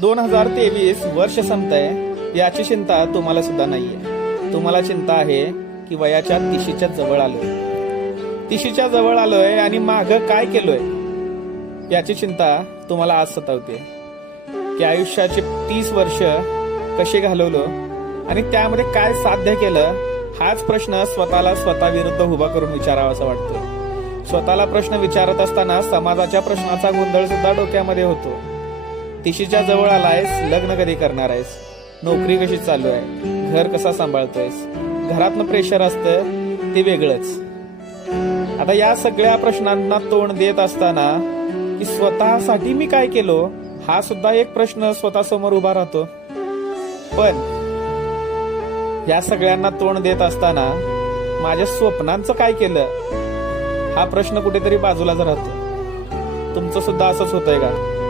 2023 वर्ष संपतंय याची चिंता तुम्हाला सुद्धा नाहीये. तुम्हाला चिंता आहे की वयाच्या 30च्या जवळ आलोय. 30च्या जवळ आलोय आणि मागं काय केलोय याची चिंता तुम्हाला आज सतावते. की आयुष्याचे 30 वर्ष कसे घालवलो आणि त्यामध्ये काय साध्य केलं, हाच प्रश्न स्वतःला स्वतःविरुद्ध उभा करून विचारावासा वाटतो. स्वतःला प्रश्न विचारत असताना समाजाच्या प्रश्नाचा गोंधळ सुद्धा डोक्यामध्ये होतो. 30च्या जवळ आलायस, लग्न कधी करणार आहेस, नोकरी कशी चालू आहे, घर कसा सांभाळतोयस, घरातनं प्रेशर असतं ते वेगळंच. आता या सगळ्या प्रश्नांना तोंड देत असताना की स्वतःसाठी मी काय केलो, हा सुद्धा एक प्रश्न स्वतःसमोर उभा राहतो. पण या सगळ्यांना तोंड देत असताना माझ्या स्वप्नांचं काय केलं, हा प्रश्न कुठेतरी बाजूलाच राहतो. तुमचं सुद्धा असंच होतंय का?